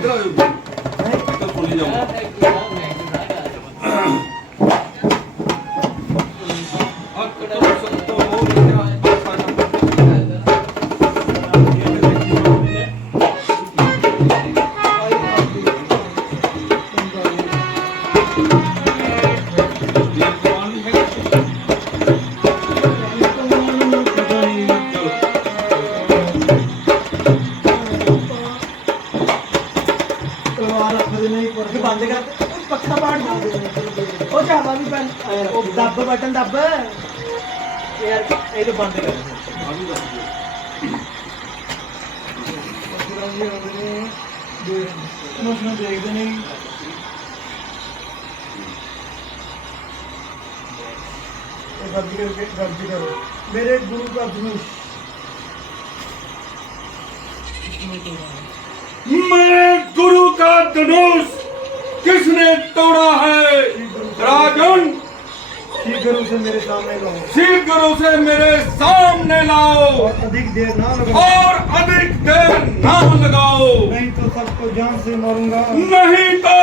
इधर आओ तो सुनी जाओ बटन दब यार ये तो बंद कर देखते नहीं कब्जी करो मेरे गुरु का धनुष मेरे गुरु का धनुष किसने तोड़ा है राजन? शीघ्र उसे मेरे सामने लाओ शीघ्र उसे मेरे सामने लाओ और अधिक देर ना लगाओ और अधिक देर ना लगाओ नहीं तो सबको जान से मारूंगा नहीं तो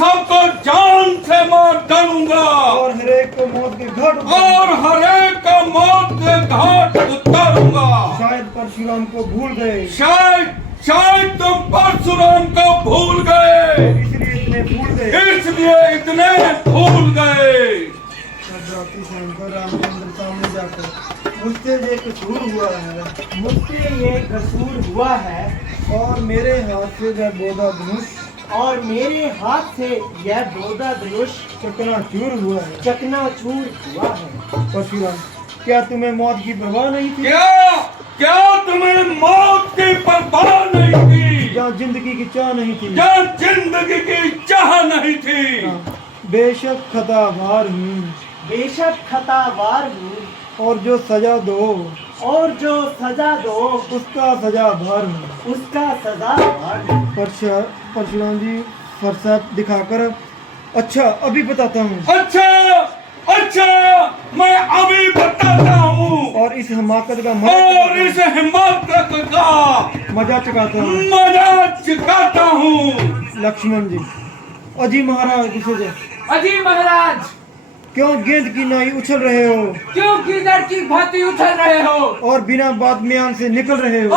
सबको जान से मार डालूंगा और हरेक को मौत के घाट और हरेक का मौत के घाट उतारूंगा। शायद परशुराम को भूल गए शायद तुम परशुराम को भूल गए इसलिए इतने भूल गए। रामचंद्र सामने जाकर मुझसे ये कसूर हुआ है और मेरे हाथ से यह बोधा धनुष चकनाचूर हुआ है परशुराम क्या तुम्हें मौत की परवाह नहीं थी? क्या तुम्हें मौत की परवाह नहीं थी? जहाँ जिंदगी की चाह नहीं थी बेशक खतावार हूँ और जो सजा दो उसका सजाभार हूँ परशुराम जी फरसा दिखाकर अच्छा अभी बताता हूँ अच्छा मैं अभी बताता हूँ और इस हिमाकत का मजा चुकाता हूँ लक्ष्मण जी अजी महाराज क्यों गेंद की नाई उछल रहे हो? क्यों गिरधर की भांति उछल रहे हो? और बिना बात म्यान से निकल रहे हो?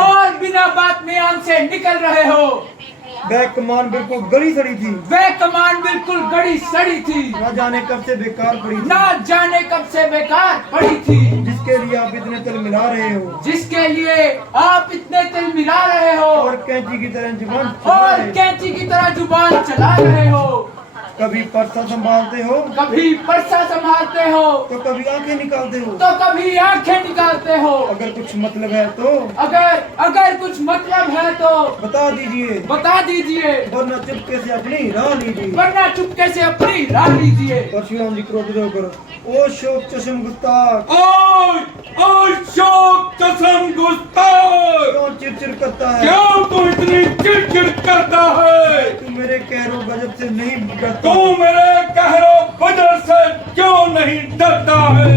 वह कमान बिल्कुल गड़ी सड़ी थी ना जाने कब से बेकार पड़ी थी जिसके लिए आप इतने तिल मिला रहे हो और कैंची की तरह जुबान चला रहे हो कभी परसा संभालते हो तो कभी आंखें निकालते हो अगर कुछ मतलब है तो बता दीजिए वरना चुपके से अपनी राह लीजिए परशुराम जी क्रोधित होकर ओ शोक चशम गुस्ताख क्यों चिड़चिड़ करता है? क्यों तू इतनी चिड़चिड़ करता है? तू मेरे कहरों गजब से नहीं डरता? तू मेरे कहरों वजह से क्यों नहीं डरता है?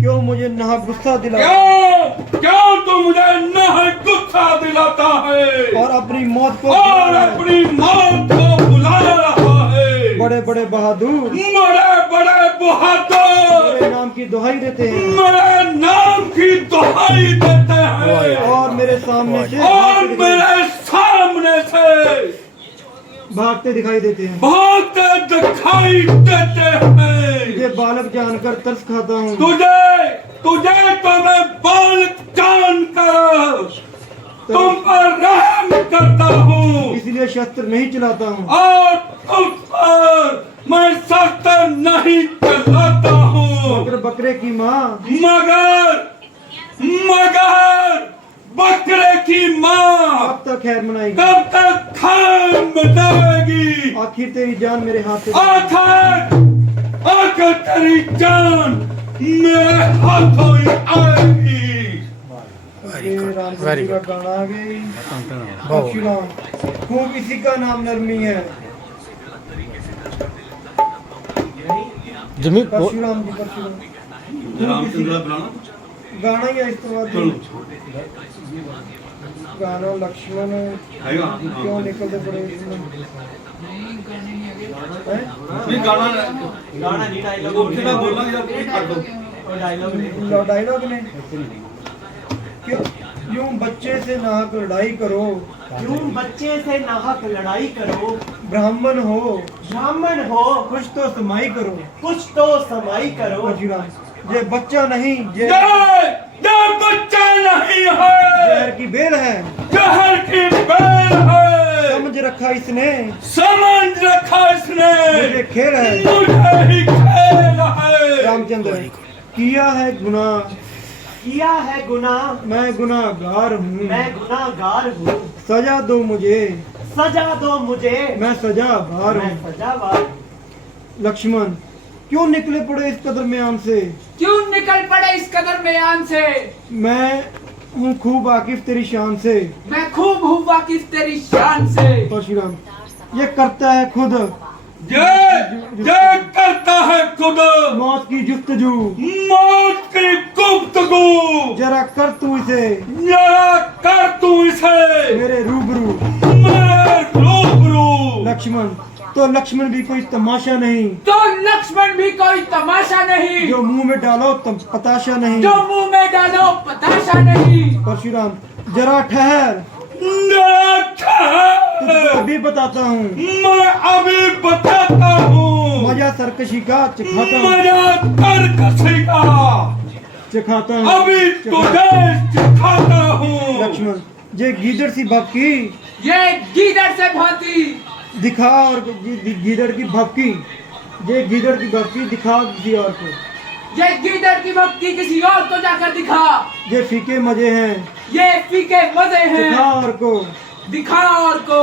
क्यों मुझे ना गुस्सा दिलाता? क्यों तू मुझे ना गुस्सा दिलाता है और अपनी मौत को बुला रहा है? बड़े बड़े बहादुर मेरे नाम की दुहाई देते हैं और मेरे सामने से भागते दिखाई देते हैं तुझे बालक जानकर तरस खाता हूँ तुझे तो मैं बालक जानकर तुम पर रहम करता हूँ इसलिए शस्त्र नहीं चलाता हूँ और उस पर मैं शस्त्र नहीं चलाता हूँ बकरे की माँ मगर बकरे की माँ कब तक खैर मनाएगी? आखिर तेरी जान मेरे हाथ से आखिर तेरी जान मेरे हाथों ही आएगी। रामचंद्र जी का गाना आ गई परशुराम खूब इसी का नाम नरमी है परशुराम जी गाना ही है इस तो गाना लक्ष्मण क्यों निकलते पड़े इसमें? हैं? नहीं गाना गाना नहीं डायलॉग ਉੱਥੇ ਨਾ ਬੋਲਣਾ ਜਾਂ ਕਰ ਦੋ और डायलॉग नहीं डायलॉग ने क्यों यूं बच्चे से नाहक लड़ाई करो, क्यों बच्चे से नाहक लड़ाई करो, ब्राह्मण हो ब्राह्मण हो कुछ तो समाई करो। कुछ तो समाई करो। परशुराम ये बच्चा नहीं, ये ये बच्चा नहीं है, जहर की बेल है, जहर की बेल है, समझ रखा इसने, समझ रखा इसने, मुझे खेल है, मुझे ही खेल है। रामचंद्र किया है गुनाह, किया है गुनाह, मैं गुनाहगार हूँ, मैं गुनाहगार हूँ, सजा दो मुझे, सजा दो मुझे, मैं सजावार मैं हूँ। सजावार। लक्ष्मण क्यों निकले पड़े इस कदर म्यान से? क्यों निकल पड़े इस कदर म्यान से? मैं हूँ खूब वाकिफ तेरी शान से। मैं खूब हूँ वाकिफ तेरी शान से। परशुराम ये करता है खुद ये करता है खुद मौत की जुस्तजू, मौत की गुफ्तगू, जरा कर तू इसे जरा कर तू इसे मेरे रूबरू। मेरे रूबरू। लक्ष्मण तो लक्ष्मण भी कोई तमाशा नहीं, तो लक्ष्मण भी कोई तमाशा नहीं, जो मुंह में डालो तब पताशा नहीं। जो मुंह में डालो पताशा नहीं। परशुराम जरा ठहर, तुझको अभी बताता हूँ, मैं अभी बताता हूँ मजा सरकशी का चिखाता हूँ, मजा तरकशी का चिखाता हूँ, अभी तुझे सिखाता हूँ। लक्ष्मण ये गीदड़ सी भपकी ये गीदड़ से भांति दिखा और गीदड़ की भपकी, ये गीदड़ की भपकी दिखा किसी और को, ये गीदड़ की भक्ति किसी और को जाकर दिखा। ये फीके मजे हैं, ये फीके मजे दिखा हैं, और को। दिखा और को।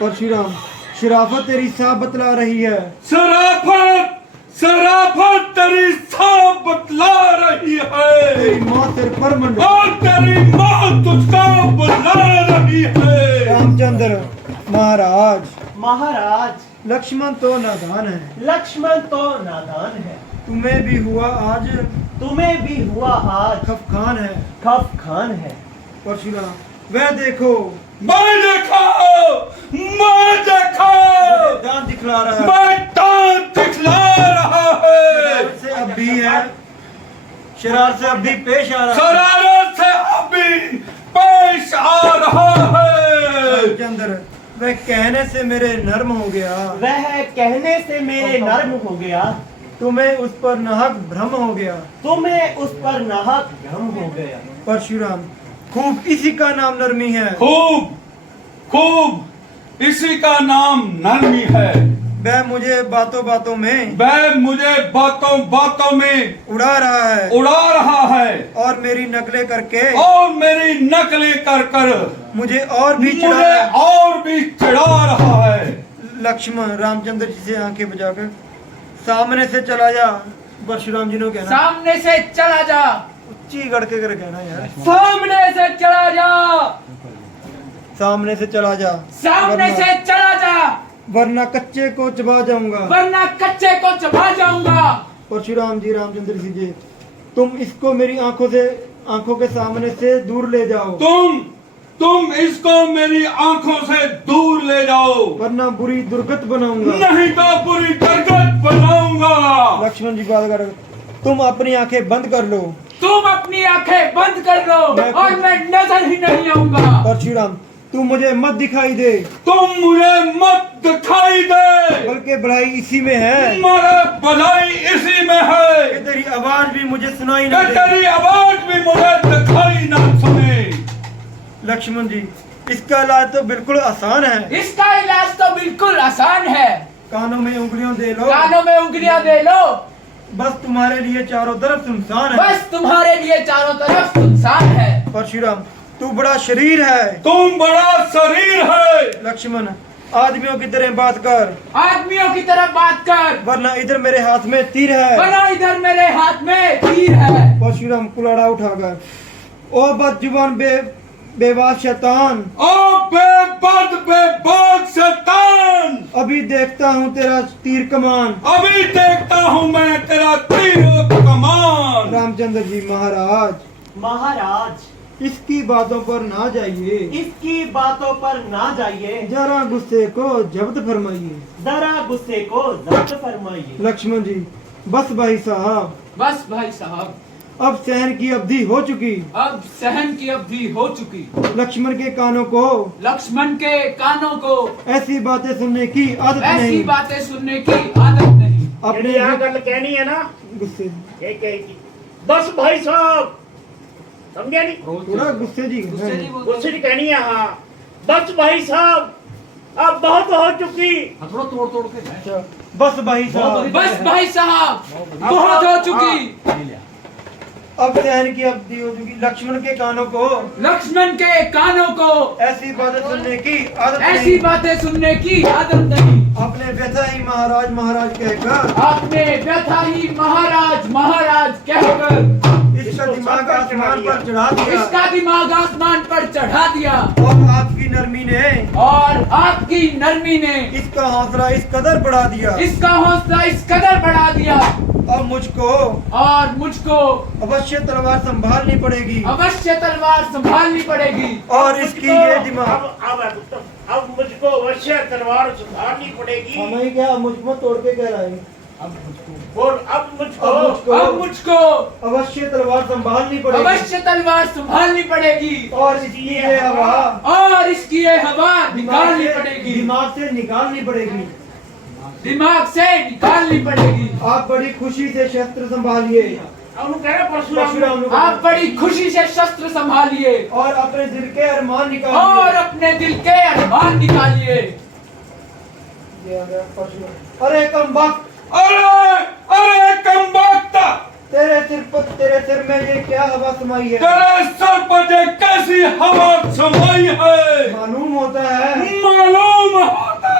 परशुराम शराफत तेरी साफ बतला रही है, शराफत शराफत तेरी साफ बतला रही तेरी है, माँ तेरे पर मंड। और तेरी माँ तुझको बुला रही है। रामचंद्र महाराज महाराज लक्ष्मण तो नादान है, लक्ष्मण तो नादान है, तुम्हें भी हुआ आज तुम्हें भी हुआ आज खफखान है। खफ खान है। परशुराम वह देखो मैं देखा दांत दिखला रहा है, मैं दांत दिखला रहा है, से अब भी है, शरार से अब भी पेश आ रहा है। शरारत से अभी पेश आ रहा है। रामचंद्र वह कहने से मेरे नर्म हो गया, वह कहने से मेरे नर्म हो गया, तुम्हें उस पर नाहक भ्रम हो गया। तुम्हें उस पर नाहक भ्रम हो गया। परशुराम खूब इसी का नाम नरमी है, खूब खूब इसी का नाम नरमी है। वह मुझे बातों बातों में वह मुझे बातों बातों में उड़ा रहा है, उड़ा रहा है, और मेरी नकलें करके और मेरी नकलें कर कर मुझे और भी चिढ़ा मुझे रहा है। और भी चिढ़ा रहा है। लक्ष्मण रामचंद्र जी से आंखें बचाकर सामने से चला जा। परशुराम जी ने कहना सामने से चला जा, उच्ची गड़के कर कहना यार, सामने से चला जा, सामने से चला जा, सामने से चला जा, वरना कच्चे को चबा जाऊंगा। वरना कच्चे को चबा जाऊंगा। परशुराम जी रामचंद्र जी तुम इसको मेरी आंखों के सामने से दूर ले जाओ, तुम इसको मेरी आंखों से दूर ले जाओ, वरना बुरी दुर्गत बनाऊंगा। नहीं तो बुरी दुर्गत बनाऊंगा। लक्ष्मण जी बात कर, तुम अपनी आंखें बंद कर लो, तुम अपनी आंखें बंद कर लो और मैं नजर ही नहीं आऊंगा। परशुराम तू मुझे मत दिखाई दे, तुम मुझे मत दिखाई दे, बल्कि भलाई इसी में है मेरे भलाई इसी में है कि तेरी आवाज भी मुझे सुनाई कि न दे। तेरी आवाज भी मुझे दिखाई न सुने। लक्ष्मण जी इसका इलाज तो बिल्कुल आसान है, इसका इलाज तो बिल्कुल आसान है। कानों में उंगलियां दे लो, कानों में उंगलियां दे लो, बस तुम्हारे लिए चारों तरफ सुनसान है। बस तुम्हारे लिए चारों तरफ सुनसान है। परशुराम तू बड़ा शरीर है, तुम बड़ा शरीर है। लक्ष्मण आदमियों की तरह बात कर, आदमियों की तरह बात कर, वरना इधर मेरे हाथ में तीर है। वरना इधर मेरे हाथ में तीर है। परशुराम कुलाड़ा उठाकर, ओ बदजुबान बेवास शैतान, ओ बेबद बेबाक शैतान, अभी देखता हूँ तेरा तीर कमान। अभी देखता हूँ मैं तेरा तीर कमान। रामचंद्र जी महाराज महाराज इसकी बातों पर ना जाइए, इसकी बातों पर ना जाइए, जरा गुस्से को जब्त फरमाइए। जरा गुस्से को जब्त फरमाइए। लक्ष्मण जी, बस भाई साहब, बस भाई साहब, अब सहन की अवधि हो चुकी। अब सहन की अवधि हो चुकी। लक्ष्मण के कानों को लक्ष्मण के कानों को ऐसी बातें सुनने की आदत ऐसी नहीं। बातें सुनने की आदत नहीं। अपने यहाँ गल कहनी है ना, गुस्से, ये कहेगी बस भाई साहब, समझे नहीं? थोड़ा गुस्से जी गुस्से की कहनी है। हाँ बस भाई साहब, अब बहुत हो चुकी। थोड़ा तोड़ तोड़ के अच्छा, बस भाई साहब, बस भाई साहब, बहुत हो चुकी। अब सहन की अवधि हो चुकी। लक्ष्मण के कानों को लक्ष्मण के कानों को ऐसी बातें सुनने की आदत ऐसी नहीं। बातें सुनने की आदत नहीं। अपने व्यथा ही महाराज महाराज कहकर आपने व्यथा ही महाराज महाराज कहकर इसका दिमाग आसमान पर चढ़ा दिया, इसका दिमाग आसमान पर चढ़ा दिया, और आपकी नरमी ने और आपकी नरमी ने इसका हौसला इस कदर बढ़ा दिया। इसका हौसला इस कदर बढ़ा दिया। अब मुझको और मुझको अवश्य तलवार संभालनी पड़ेगी, अवश्य तलवार संभालनी पड़ेगी। और इसकी ये दिमाग अब मुझको अवश्य तलवार सुधारनी पड़ेगी। हमें क्या, अब मुझको तोड़ के कह रहा है। और अब मुझको अब मुझको अवश्य तलवार संभालनी पड़ेगी, अवश्य तलवार संभालनी पड़ेगी, और इसकी ये हवा और इसकी ये हवा निकालनी पड़ेगी, दिमाग से निकालनी पड़ेगी। दिमाग से निकालनी पड़ेगी। आप बड़ी खुशी से शस्त्र संभालिए, अब कह रहे परशुराम परशुराम को- आप बड़ी खुशी से शस्त्र संभालिए और अपने दिल के अरमान निकालिए। और अपने दिल के अरमान निकालिए। ये आ गया परशुराम। अरे कम वक्त, अरे अरे कमबख्त, तेरे सिर में ये क्या हवा समाई है? तेरे सर पर ये कैसी हवा समाई है? मालूम होता है मालूम होता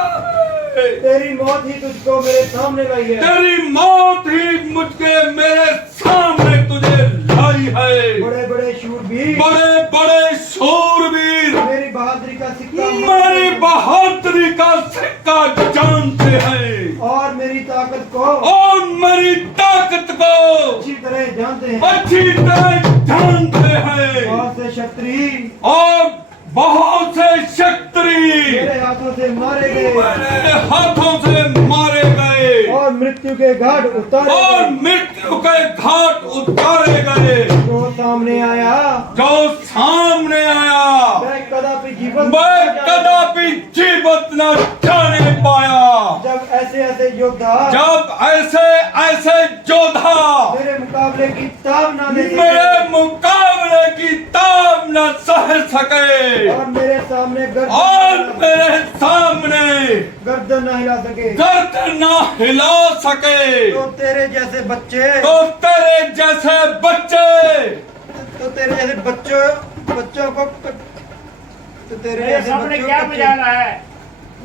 है तेरी मौत ही तुझको मेरे सामने लाई है। तेरी मौत ही मुझके मेरे सामने तुझे लाई है। बड़े बड़े शूरवीर बड़े बड़े शूरवीर मेरी बहादुरी का सिक्का मेरी बहादुरी का सिक्का जानते हैं, और मेरी ताकत को और मेरी ताकत को अच्छी तरह जानते हैं। अच्छी तरह जानते हैं। बहुत से क्षत्रिय और बहुत से क्षत्रिय मेरे हाथों से मारे गए मेरे हाथों से मारे गए और मृत्यु के घाट उतारे और गए। मृत्यु के घाट उतारे गए। जो सामने आया जो सामने आया मैं कदापि जीवन मैं कदापि जीवित न जाने पाया। जब ऐसे ऐसे योद्धा जब ऐसे ऐसे योद्धा मेरे मुकाबले की ताब ना दे सके मेरे मुकाबले की ताब न सह सके और मेरे सामने गर्दन न हिला सके गर्दन न हिला सके, तो तेरे जैसे बच्चे तो तेरे जैसे बच्चे तो तेरे जैसे बच्चों को तो तेरे मेरे जैसे सामने क्या बजाना है?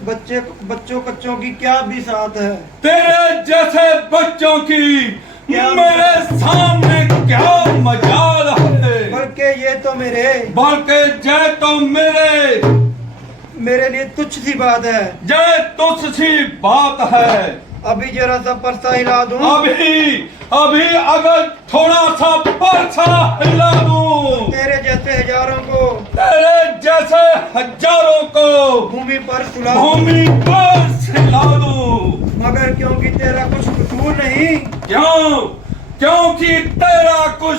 बच्चों कच्चों की क्या भी साथ है। तेरे जैसे बच्चों की मेरे सामने क्या मजाल है। बल्कि ये तो बल्कि जय तो मेरे लिए तुच्छ सी बात है। जय तुच्छ सी बात है। अभी जरा सा परसा हिला दूं, अभी अगर थोड़ा सा परसा हिला दूं, तेरे जैसे हजारों को भूमि पर सुला दूं। भूमि पर सिला दूं। मगर क्योंकि तेरा कुछ कसूर नहीं, क्योंकि तेरा कुछ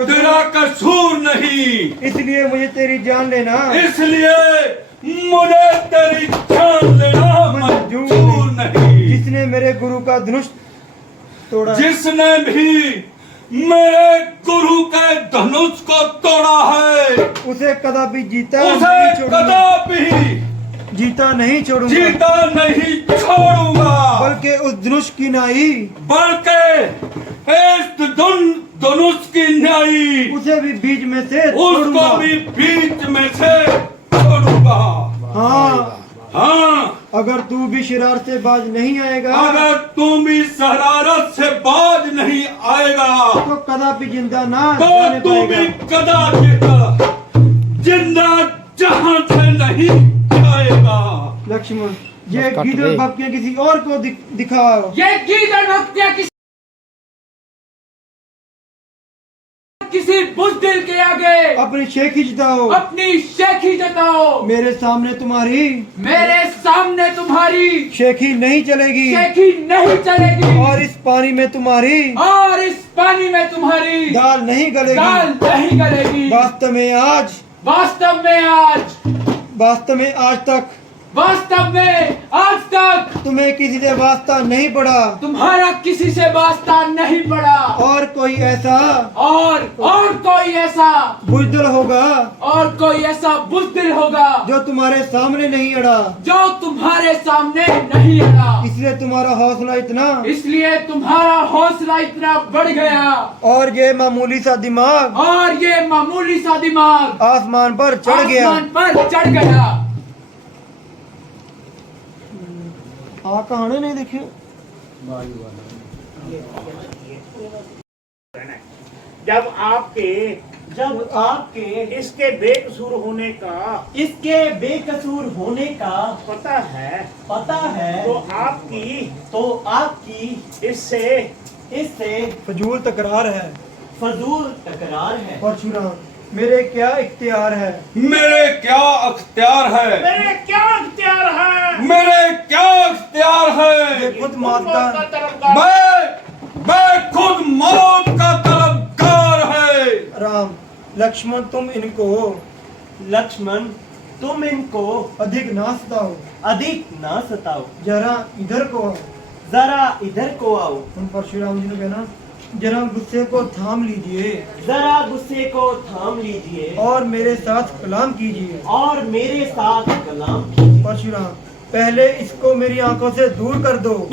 तेरा कसूर नहीं, इसलिए मुझे तेरी जान लेना इसलिए मुझे तेरी जान लेना मंजूर नहीं। जिसने मेरे गुरु का धनुष तोड़ा, जिसने भी मेरे गुरु के धनुष को तोड़ा है उसे कदापि जीता उसे नहीं छोड़ूंगा। कदापि जीता नहीं छोड़ूंगा, जीता नहीं छोड़ूंगा। बल्कि उस धनुष की नाई बल्कि इस धनुष की न्यायी उसे भी बीच में से उसको तोड़ूंगा। भी बीच में से छोड़ूंगा। हाँ, अगर तू भी शरार से बाज नहीं आएगा, अगर तुम भी शरारत से बाज नहीं आएगा तो कदापि जिंदा ना तो जाने तुम भी पाएगा। कदापि जिंदा जहां से नहीं जाएगा। लक्ष्मण, ये गीदड़ भक्तियां किसी और को दिखाओ। ये गीदड़ भक्तियां किसी किसी बुज़दिल के आगे अपनी शेखी जताओ, अपनी शेखी जताओ। मेरे सामने तुम्हारी मेरे सामने तुम्हारी शेखी नहीं चलेगी, शेखी नहीं चलेगी, और इस पानी में तुम्हारी और इस पानी में तुम्हारी दाल नहीं दाल गलेगी। नहीं गलेगी। वास्तव में आज वास्तव में आज तक तुम्हें किसी से वास्ता नहीं पड़ा, तुम्हारा किसी से वास्ता नहीं पड़ा, और कोई ऐसा और कोई ऐसा बुज़दिल होगा और कोई ऐसा बुज़दिल होगा जो तुम्हारे सामने नहीं अड़ा। जो तुम्हारे सामने नहीं अड़ा। इसलिए तुम्हारा हौसला इतना, इसलिए तुम्हारा हौसला इतना बढ़ गया, और ये मामूली सा दिमाग और ये मामूली सा दिमाग आसमान पर चढ़ गया। आसमान पर चढ़ गया। कहानी नहीं देखी। जब आपके इसके बेकसूर होने का इसके बेकसूर होने का पता है है तो आपकी इससे फजूल तकरार है। फजूल तकरार है। परशुराम, मेरे क्या इख्तियार है, मेरे क्या अख्तियार है, मेरे क्या इख्तियार है, मेरे क्या अख्तियार है। ये खुद मौत का मैं खुद मौत का तलबगार है। राम लक्ष्मण, तुम इनको अधिक ना सताओ, जरा इधर को आओ। उन परशुराम जी ने कहना, जरा गुस्से को थाम लीजिए और मेरे साथ कलाम कीजिए। परशुराम, पहले इसको मेरी आंखों से दूर कर दो,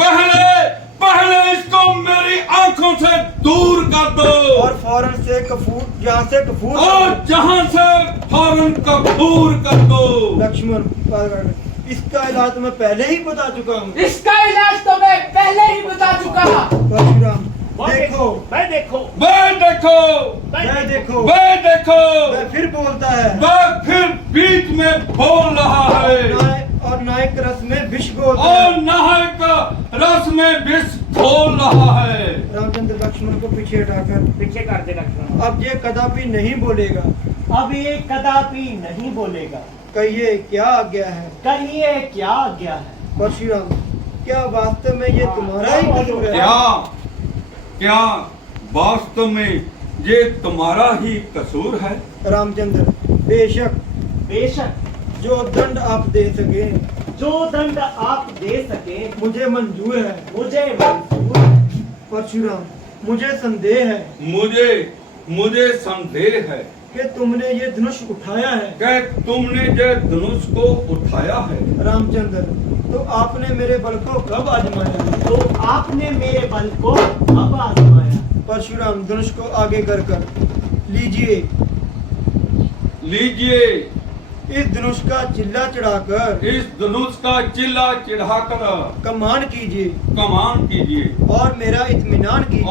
पहले इसको मेरी आंखों से दूर कर दो, और फौरन से जहाँ से कफूर और जहाँ से फौरन कफूर कर दो। लक्ष्मण, इसका इलाज तो मैं पहले ही बता चुका हूँ। इसका इलाज तो मैं पहले ही बता चुका। परशुराम, देखो, मैं फिर बोलता है, मैं फिर बीच में बोल रहा है, और नायक रस में विष घोलता और है। नायक रस में विष घोल रहा है। रामचंद्र लक्ष्मण को पीछे पीछे कर दे लक्ष्मण। अब ये कदापि नहीं बोलेगा। कहिए क्या आज्ञा है। परशुराम, क्या वास्तव में ये तुम्हारा ही कसूर है? क्या वास्तव में ये तुम्हारा ही कसूर है? रामचंद्र, बेशक जो दंड आप दे सके मुझे मंजूर है। परशुराम, मुझे संदेह है कि तुमने ये धनुष उठाया है। रामचंद्र, तो आपने मेरे बल को कब आजमाया? परशुराम, धनुष को आगे कर लीजिए, इस धनुष का चिल्ला चढ़ाकर कमान कीजिए और मेरा इत्मीनान कीजिए।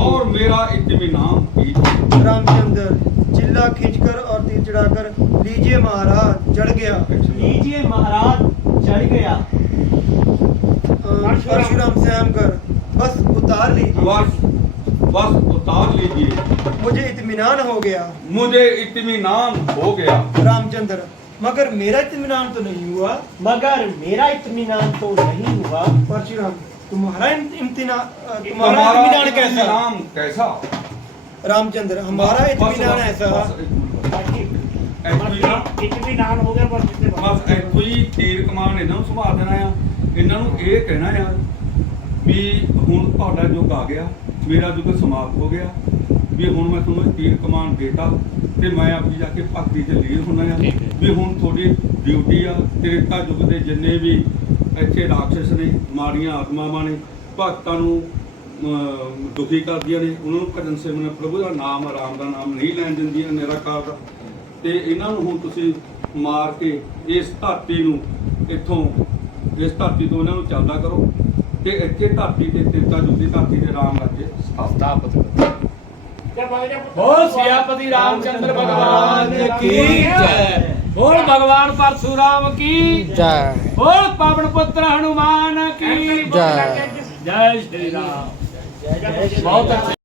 रामचंद्र, चिल्ला खींचकर और तीर चढ़ाकर लीजिए महाराज, चढ़ गया। परशुराम, सहम कर बस उतार लीजिए, मुझे इत्मीनान हो गया। रामचंद्र, मगर मेरा इत्मीनान तो नहीं हुआ। परशुराम, तुम्हारा इत्मीनान कैसा? रामचंद्र, हमारा इत्मीनान ऐसा इत्मीनान हो गया। बस ਇੱਥੋਂ ਹੀ ਤੀਰ ਕਮਾਨ ਇਹਨਾਂ ਨੂੰ ਸੰਭਾਲ ਦੇਣਾ ਆ। ਇਹਨਾਂ ਨੂੰ ਇਹ ਕਹਿਣਾ ਆ ਵੀ ਹੁਣ ਤੁਹਾਡਾ ਯੁੱਗ ਆ ਗਿਆ, ਮੇਰਾ ਯੁੱਗ ਸਮਾਪਤ ਹੋ ਗਿਆ, ਵੀ ਹੁਣ ਮੈਂ ਤੁਹਾਨੂੰ ਤੀਰ ਕਮਾਨ ਦੇਤਾ ਤੇ ਮੈਂ ਆਪਣੀ ਜਾ ਕੇ ਭਗਤੀ ਚ ਲੀਨ ਹੋਣਾ ਆ। ਵੀ ਹੁਣ ਤੁਹਾਡੀ ਡਿਊਟੀ ਆ, ਤ੍ਰੇਤਾ ਯੁੱਗ ਦੇ ਜਿੰਨੇ ਵੀ ਇੱਥੇ ਰਾਖਸ਼ ਨੇ, ਮਾੜੀਆਂ ਆਤਮਾਵਾਂ ਨੇ, ਭਗਤਾਂ ਨੂੰ ਦੁਖੀ ਕਰਦੀਆਂ ਨੇ, ਉਹਨਾਂ ਨੂੰ ਭਜਨ ਸਿਮਰਨ ਪ੍ਰਭੂ ਦਾ ਨਾਮ, ਆਰਾਮ ਦਾ ਨਾਮ ਨਹੀਂ ਲੈਣ ਦਿੰਦੀਆਂ, ਨਿਰਾਕਾਰ ਦਾ। ਤੇ ਇਹਨਾਂ ਨੂੰ ਹੁਣ ਤੁਸੀਂ ਮਾਰ ਕੇ ਇਸ ਧਰਤੀ ਨੂੰ ਇਸ ਧਰਤੀ ਤੋਂ ਇਹਨਾਂ ਨੂੰ ਚੱਲਦਾ ਕਰੋ ਤੇ ਇੱਥੇ ਧਰਤੀ ਤੇ ਤ੍ਰੇਤਾ ਯੁੱਗ ਦੀ ਧਰਤੀ ਤੇ ਰਾਮ राज्य स्थापित करो। बोल सियापति रामचंद्र भगवान की जय। बोल भगवान परशुराम की जय। बोल पवन पुत्र हनुमान की जय। जय श्री राम। बहुत अच्छा।